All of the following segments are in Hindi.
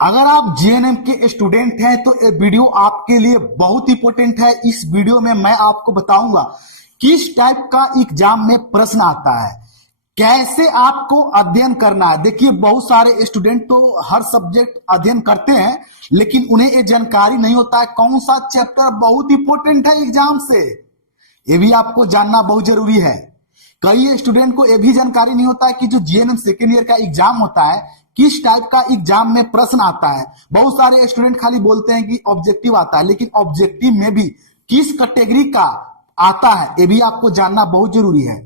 अगर आप जीएनएम के स्टूडेंट हैं तो ये वीडियो आपके लिए बहुत इंपॉर्टेंट है। इस वीडियो में मैं आपको बताऊंगा किस टाइप का एग्जाम में प्रश्न आता है, कैसे आपको अध्ययन करना है। देखिए, बहुत सारे स्टूडेंट तो हर सब्जेक्ट अध्ययन करते हैं, लेकिन उन्हें ये जानकारी नहीं होता है कौन सा चैप्टर बहुत इंपॉर्टेंट है एग्जाम से। ये भी आपको जानना बहुत जरूरी है। कई स्टूडेंट को यह भी जानकारी नहीं होता है कि जो जीएनएम सेकेंड ईयर का एग्जाम होता है किस टाइप का एग्जाम में प्रश्न आता है। बहुत सारे स्टूडेंट खाली बोलते हैं कि ऑब्जेक्टिव आता है, लेकिन ऑब्जेक्टिव में भी किस कैटेगरी का आता है ये भी आपको जानना बहुत जरूरी है।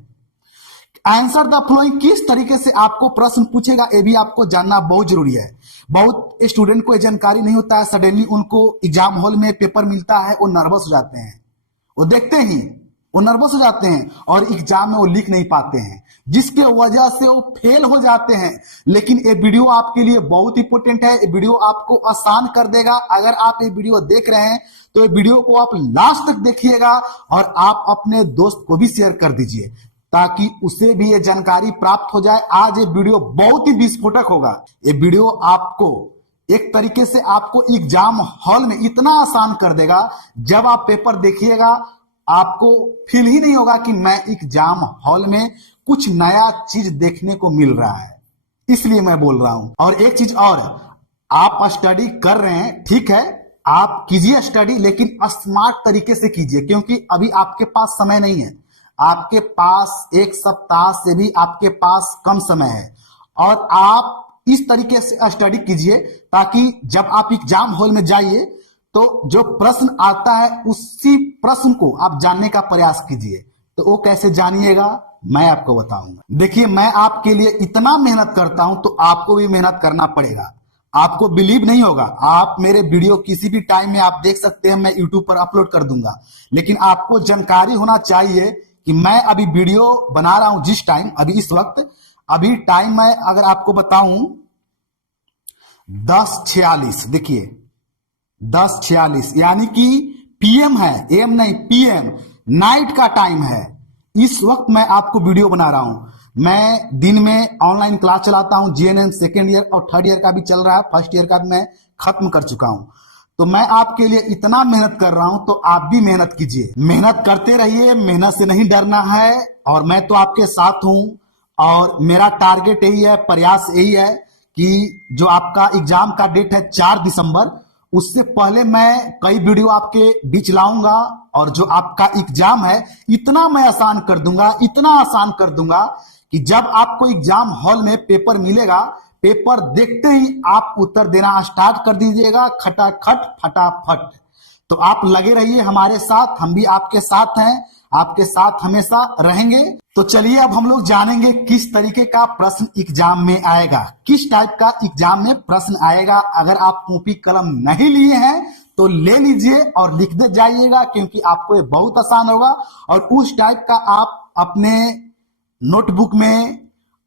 आंसर द फ्लोइंग किस तरीके से आपको प्रश्न पूछेगा ये भी आपको जानना बहुत जरूरी है। बहुत स्टूडेंट को यह जानकारी नहीं होता है, सडनली उनको एग्जाम हॉल में पेपर मिलता है, वो नर्वस हो जाते हैं, वो देखते ही वो नर्वस हो जाते हैं और एग्जाम में वो लिख नहीं पाते हैं, जिसके वजह से वो फेल हो जाते हैं। लेकिन ये वीडियो आपके लिए बहुत इंपॉर्टेंट है, ये वीडियो आपको आसान कर देगा। अगर आप ये वीडियो देख रहे हैं तो ये वीडियो को आप लास्ट तक देखिएगा और आप अपने दोस्त को भी शेयर कर दीजिए ताकि उसे भी ये जानकारी प्राप्त हो जाए। आज ये वीडियो बहुत ही विस्फोटक होगा। ये वीडियो आपको एक तरीके से आपको एग्जाम हॉल में इतना आसान कर देगा, जब आप पेपर देखिएगा आपको फील ही नहीं होगा कि मैं एग्जाम हॉल में कुछ नया चीज देखने को मिल रहा है। इसलिए मैं बोल रहा हूं। और एक चीज और, आप स्टडी कर रहे हैं, ठीक है, आप कीजिए स्टडी, लेकिन स्मार्ट तरीके से कीजिए, क्योंकि अभी आपके पास समय नहीं है। आपके पास एक सप्ताह से भी आपके पास कम समय है और आप इस तरीके से स्टडी कीजिए ताकि जब आप एग्जाम हॉल में जाइए तो जो प्रश्न आता है उसी प्रश्न को आप जानने का प्रयास कीजिए। तो वो कैसे जानिएगा मैं आपको बताऊंगा। देखिए, मैं आपके लिए इतना मेहनत करता हूं तो आपको भी मेहनत करना पड़ेगा। आपको बिलीव नहीं होगा, आप मेरे वीडियो किसी भी टाइम में आप देख सकते हैं, मैं यूट्यूब पर अपलोड कर दूंगा, लेकिन आपको जानकारी होना चाहिए कि मैं अभी वीडियो बना रहा हूं जिस टाइम, अभी इस वक्त, अभी टाइम मैं अगर आपको बताऊं 10:46, देखिए 10:46 यानी कि पीएम है, एम नहीं पीएम, नाइट का टाइम है। इस वक्त मैं आपको वीडियो बना रहा हूं। मैं दिन में ऑनलाइन क्लास चलाता हूं, जीएनएम सेकेंड ईयर और थर्ड ईयर का भी चल रहा है, फर्स्ट ईयर का भी मैं खत्म कर चुका हूं। तो मैं आपके लिए इतना मेहनत कर रहा हूं तो आप भी मेहनत कीजिए, मेहनत करते रहिए, मेहनत से नहीं डरना है। और मैं तो आपके साथ हूं और मेरा टारगेट यही है, प्रयास यही है कि जो आपका एग्जाम का डेट है 4 दिसंबर, उससे पहले मैं कई वीडियो आपके बीच लाऊंगा और जो आपका एग्जाम है इतना मैं आसान कर दूंगा, इतना आसान कर दूंगा कि जब आपको एग्जाम हॉल में पेपर मिलेगा, पेपर देखते ही आप उत्तर देना स्टार्ट कर दीजिएगा, खटाखट फटाफट। तो आप लगे रहिए हमारे साथ, हम भी आपके साथ हैं, आपके साथ हमेशा रहेंगे। तो चलिए अब हम लोग जानेंगे किस तरीके का प्रश्न एग्जाम में आएगा, किस टाइप का एग्जाम में प्रश्न आएगा। अगर आप कॉपी कलम नहीं लिए हैं तो ले लीजिए और लिख दे जाइएगा, क्योंकि आपको ये बहुत आसान होगा। और उस टाइप का आप अपने नोटबुक में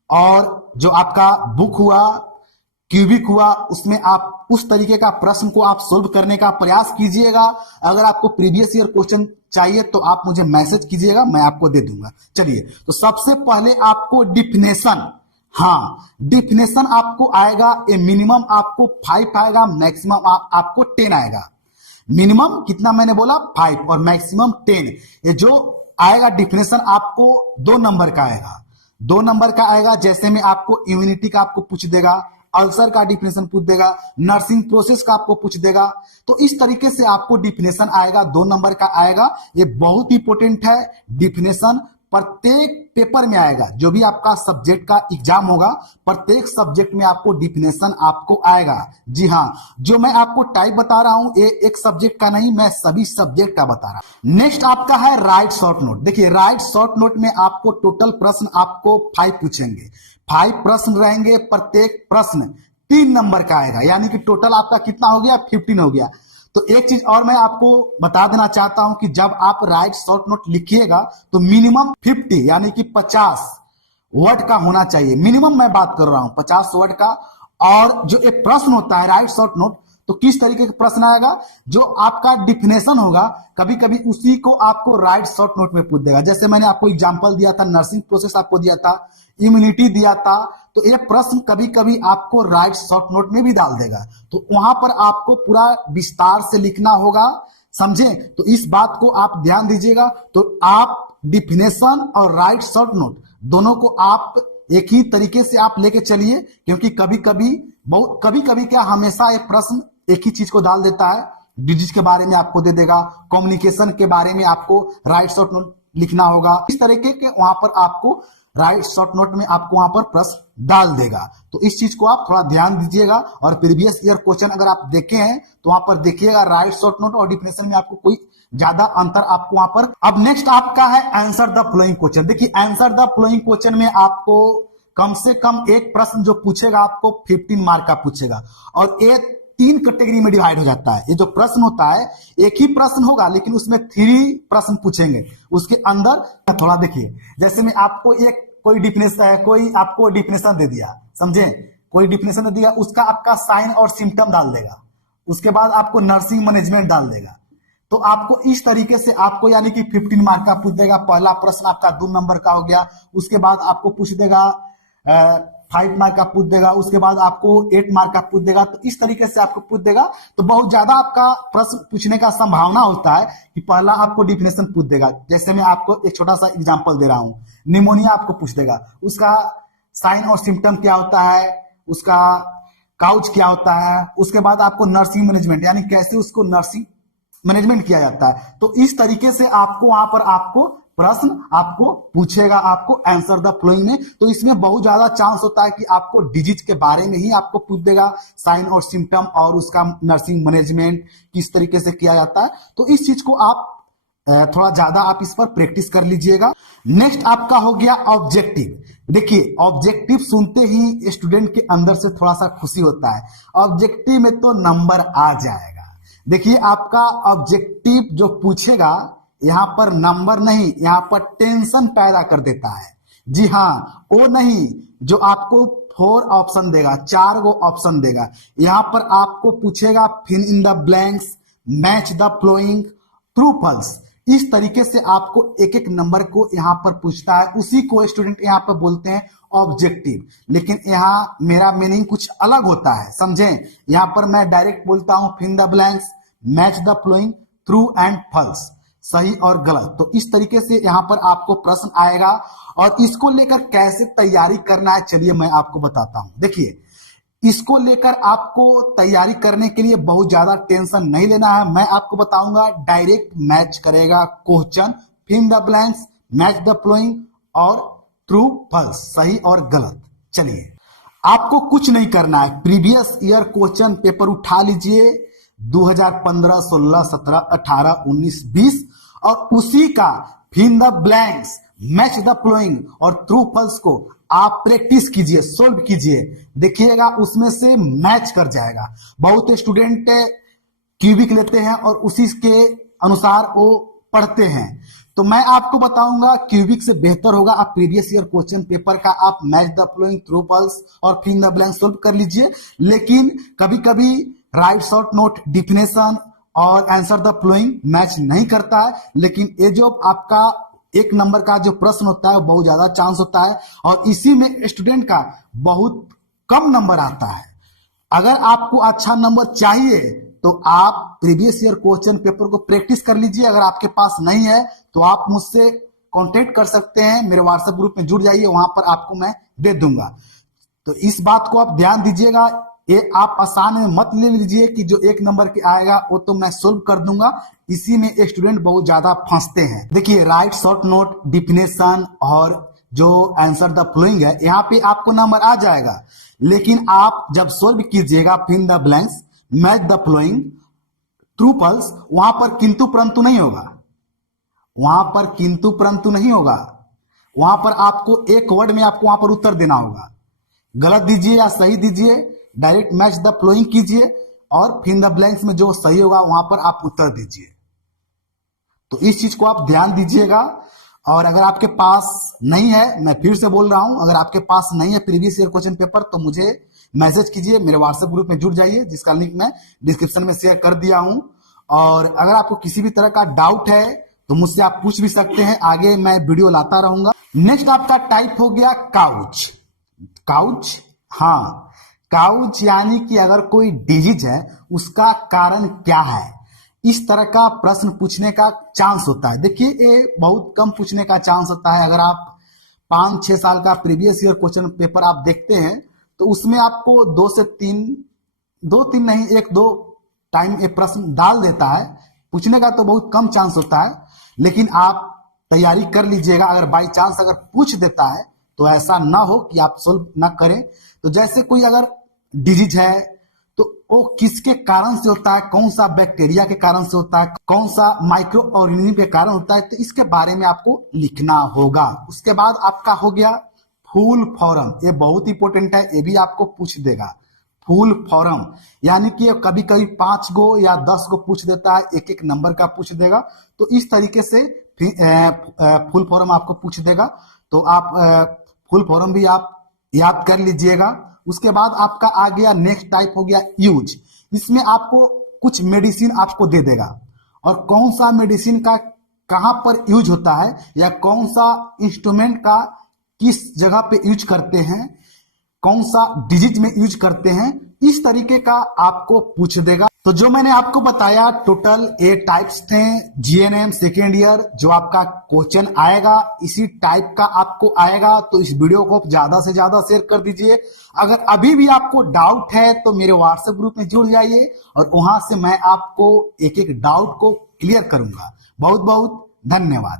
और जो आपका बुक हुआ, क्यूबिक हुआ, उसमें आप उस तरीके का प्रश्न को आप सोल्व करने का प्रयास कीजिएगा। अगर आपको प्रीवियस ईयर क्वेश्चन चाहिए तो आप मुझे मैसेज कीजिएगा, मैं आपको दे दूंगा। चलिए, तो सबसे पहले आपको डिफिनेशन, हाँ डिफिनेशन आपको आएगा, ये मिनिमम आपको 5 आएगा, मैक्सिमम आपको 10 आएगा। मिनिमम कितना मैंने बोला 5 और मैक्सिमम 10। ये जो आएगा डिफिनेशन आपको 2 नंबर का आएगा, 2 नंबर का आएगा। जैसे में आपको इम्यूनिटी का आपको पूछ देगा, अल्सर का डिफिनेशन पूछ देगा, नर्सिंग प्रोसेस का आपको पूछ देगा। तो इस तरीके से आपको डिफिनेशन आएगा, 2 नंबर का आएगा। ये बहुत इंपॉर्टेंट है, डिफिनेशन प्रत्येक पेपर में आएगा। जो भी आपका सब्जेक्ट का एग्जाम होगा, प्रत्येक सब्जेक्ट में आपको डिफिनेशन आपको आएगा। जी हाँ, जो मैं आपको टाइप बता रहा हूं ये एक सब्जेक्ट का नहीं, मैं सभी सब्जेक्ट का बता रहा हूं। नेक्स्ट आपका है राइट शॉर्ट नोट। देखिए, राइट शॉर्ट नोट में आपको टोटल प्रश्न आपको 5 पूछेंगे, 5 प्रश्न रहेंगे, प्रत्येक प्रश्न 3 नंबर का आएगा, यानी कि टोटल आपका कितना हो गया, 15 हो गया। तो एक चीज और मैं आपको बता देना चाहता हूं कि जब आप राइट शॉर्ट नोट लिखिएगा तो मिनिमम 50 यानी कि 50 वर्ड का होना चाहिए। मिनिमम मैं बात कर रहा हूं 50 वर्ड का। और जो एक प्रश्न होता है राइट शॉर्ट नोट, तो किस तरीके का प्रश्न आएगा, जो आपका डिफिनेशन होगा कभी कभी उसी को आपको राइट शॉर्ट नोट में पूछ देगा। जैसे मैंने आपको एग्जांपल दिया था, नर्सिंग प्रोसेस आपको दिया था, इम्यूनिटी दिया था, तो ये प्रश्न कभी कभी आपको राइट शॉर्ट नोट में भी डाल देगा। तो वहां पर आपको पूरा विस्तार से लिखना होगा, समझे। तो इस बात को आप ध्यान दीजिएगा। तो आप डिफिनेशन और राइट शॉर्ट नोट दोनों को आप एक ही तरीके से आप लेके चलिए, क्योंकि कभी कभी क्या हमेशा ये प्रश्न एक ही चीज को डाल देता है। डिजीज के बारे में आपको दे देगा, कम्युनिकेशन के बारे में आपको राइट शॉर्ट नोट लिखना होगा, इस तरीके के वहां पर आपको राइट शॉर्ट नोट में आपको वहां पर प्रश्न डाल देगा। तो इस चीज को आप थोड़ा ध्यान दीजिएगा। और प्रीवियस ईयर क्वेश्चन अगर आप देखे हैं तो वहां पर देखिएगा, राइट शॉर्ट नोट और डिफिनेशन में आपको कोई ज्यादा अंतर आपको वहां पर। अब नेक्स्ट आपका है आंसर द फ्लोइंग क्वेश्चन। देखिए आंसर द फ्लोइंग क्वेश्चन में आपको कम से कम एक प्रश्न जो पूछेगा आपको 15 मार्क का पूछेगा, और ये 3 कैटेगरी में डिवाइड हो जाता है। ये जो प्रश्न होता है एक ही प्रश्न होगा, लेकिन उसमें 3 प्रश्न पूछेंगे। उसके अंदर थोड़ा देखिए, जैसे मैं आपको एक कोई डिफिनेशन है, कोई आपको डिफिनेशन दे दिया, समझे, कोई डिफिनेशन दे दिया, उसका आपका साइन और सिम्टम डाल देगा, उसके बाद आपको नर्सिंग मैनेजमेंट डाल देगा। तो आपको इस तरीके से आपको यानी कि 15 मार्क का पूछ देगा। पहला प्रश्न आपका 2 नंबर का हो गया, उसके बाद आपको पूछ देगा 5 मार्क का पूछ देगा, उसके बाद आपको 8 मार्क का पूछ देगा। तो इस तरीके से आपको पूछ देगा। तो बहुत ज्यादा आपका प्रश्न पूछने का संभावना होता है कि पहला आपको डिफिनेशन पूछ देगा। जैसे मैं आपको एक छोटा सा एग्जांपल दे रहा हूं, निमोनिया आपको पूछ देगा, उसका साइन और सिम्टम क्या होता है, उसका काउच क्या होता है, उसके बाद आपको नर्सिंग मैनेजमेंट यानी कैसे उसको नर्सिंग मैनेजमेंट किया जाता है। तो इस तरीके से आपको वहां पर आपको प्रश्न आपको पूछेगा, आपको आंसर द फ्लोइंग में। तो इसमें बहुत ज्यादा चांस होता है कि आपको डिजीज के बारे में ही आपको पूछ देगा, साइन और सिम्टम और उसका नर्सिंग मैनेजमेंट किस तरीके से किया जाता है। तो इस चीज को आप थोड़ा ज्यादा आप इस पर प्रैक्टिस कर लीजिएगा। नेक्स्ट आपका हो गया ऑब्जेक्टिव। देखिए ऑब्जेक्टिव सुनते ही स्टूडेंट के अंदर से थोड़ा सा खुशी होता है, ऑब्जेक्टिव में तो नंबर आ जाएगा। देखिए आपका ऑब्जेक्टिव जो पूछेगा यहां पर नंबर नहीं, यहां पर टेंशन पैदा कर देता है। जी हाँ, वो नहीं जो आपको 4 ऑप्शन देगा, 4 गो ऑप्शन देगा। यहां पर आपको पूछेगा fill in the blanks, match the following, true false. इस तरीके से आपको एक एक नंबर को यहां पर पूछता है, उसी को स्टूडेंट यहां पर बोलते हैं ऑब्जेक्टिव। लेकिन यहां मेरा मीनिंग कुछ अलग होता है, समझे। यहां पर मैं डायरेक्ट बोलता हूं fill the blanks, match the following, true and false, सही और गलत। तो इस तरीके से यहां पर आपको प्रश्न आएगा। और इसको लेकर कैसे तैयारी करना है चलिए मैं आपको बताता हूं। देखिए इसको लेकर आपको तैयारी करने के लिए बहुत ज्यादा टेंशन नहीं लेना है। मैं आपको बताऊंगा डायरेक्ट मैच करेगा question, fill the blanks, match the following और ट्रू फॉल्स, सही और गलत। चलिए आपको कुछ नहीं करना है, प्रीवियस ईयर क्वेश्चन पेपर उठा लीजिए 2015, 16, 17, 18, 19, 20 और उसी का fill the blanks, match the following और ट्रू फॉल्स को आप प्रैक्टिस कीजिए, सोल्व कीजिए, देखिएगा उसमें से मैच कर जाएगा। बहुत स्टूडेंट क्यूबिक लेते हैं और उसी के अनुसार वो पढ़ते हैं। तो मैं आपको बताऊंगा क्यूबिक से बेहतर होगा आप प्रीवियस ईयर क्वेश्चन पेपर का आप match the following, true false और फिल द ब्लैंक्स सोल्व कर लीजिए। लेकिन कभी कभी राइट शॉर्ट नोट, डिफिनेशन और आंसर द फ्लोइंग मैच नहीं करता है। लेकिन ये जो आपका 1 नंबर का जो प्रश्न होता है बहुत ज्यादा चांस होता है और इसी में स्टूडेंट का बहुत कम नंबर आता है। अगर आपको अच्छा नंबर चाहिए तो आप प्रीवियस ईयर क्वेश्चन पेपर को प्रैक्टिस कर लीजिए। अगर आपके पास नहीं है तो आप मुझसे कांटेक्ट कर सकते हैं, मेरे व्हाट्सएप ग्रुप में जुड़ जाइए, वहां पर आपको मैं दे दूंगा। तो इस बात को आप ध्यान दीजिएगा, ये आप आसान में मत ले लीजिए कि जो 1 नंबर के आएगा वो तो मैं सोल्व कर दूंगा। इसी में स्टूडेंट बहुत ज्यादा फंसते हैं। देखिए राइट शॉर्ट नोट, डिफिनेशन और जो आंसर द फ्लोइंग है यहाँ पे आपको नंबर आ जाएगा। लेकिन आप जब सोल्व कीजिएगा fill the blanks, match the following, true false, वहां पर किंतु परंतु नहीं होगा, वहां पर किंतु परंतु नहीं होगा। वहां पर आपको एक वर्ड में आपको वहां पर उत्तर देना होगा। गलत दीजिए या सही दीजिए, डायरेक्ट मैच द फ्लोइंग कीजिए और फिल द ब्लैंक्स में जो सही होगा वहां पर आप उत्तर दीजिए। तो इस चीज को आप ध्यान दीजिएगा। और अगर आपके पास नहीं है, मैं फिर से बोल रहा हूं, अगर आपके पास नहीं है प्रीवियस ईयर क्वेश्चन पेपर तो मुझे मैसेज कीजिए, मेरे व्हाट्सएप ग्रुप में जुड़ जाइए, जिसका लिंक मैं डिस्क्रिप्शन में शेयर कर दिया हूं। और अगर आपको किसी भी तरह का डाउट है तो मुझसे आप पूछ भी सकते हैं, आगे मैं वीडियो लाता रहूंगा। नेक्स्ट आपका टाइप हो गया काउच। काउच, हाँ, काउच यानी कि अगर कोई डिजीज है उसका कारण क्या है, इस तरह का प्रश्न पूछने का चांस होता है। देखिए, ये बहुत कम पूछने का चांस होता है। अगर आप 5-6 साल का प्रीवियस ईयर क्वेश्चन पेपर आप देखते हैं तो उसमें आपको 2 से 3, 2-3 नहीं, 1-2 टाइम ये प्रश्न डाल देता है। पूछने का तो बहुत कम चांस होता है, लेकिन आप तैयारी कर लीजिएगा। अगर बाई चांस अगर पूछ देता है तो ऐसा ना हो कि आप सोल्व ना करें। तो जैसे कोई अगर डिजीज है तो वो किसके कारण से होता है, कौन सा बैक्टीरिया के कारण से होता है, कौन सा माइक्रो ऑर्गेनिज्म के कारण होता है, तो इसके बारे में आपको लिखना होगा। उसके बाद आपका हो गया फुल फॉर्म। ये बहुत इंपॉर्टेंट है, ये भी आपको पूछ देगा। फुल फॉर्म यानी कि कभी कभी 5 गो या 10 गो पूछ देता है, एक एक नंबर का पूछ देगा। तो इस तरीके से फुल फॉर्म आपको पूछ देगा। तो आप फुल फॉर्म भी आप याद कर लीजिएगा। उसके बाद आपका आ गया नेक्स्ट टाइप हो गया यूज। इसमें आपको कुछ मेडिसिन आपको दे देगा, और कौन सा मेडिसिन का कहां पर यूज होता है या कौन सा इंस्ट्रूमेंट का किस जगह पे यूज करते हैं, कौन सा डिजीज में यूज करते हैं, इस तरीके का आपको पूछ देगा। तो जो मैंने आपको बताया टोटल 8 टाइप्स थे जीएनएम सेकेंड ईयर, जो आपका क्वेश्चन आएगा इसी टाइप का आपको आएगा। तो इस वीडियो को ज्यादा से ज्यादा शेयर कर दीजिए। अगर अभी भी आपको डाउट है तो मेरे व्हाट्सएप ग्रुप में जुड़ जाइए, और वहां से मैं आपको एक एक डाउट को क्लियर करूंगा। बहुत बहुत धन्यवाद।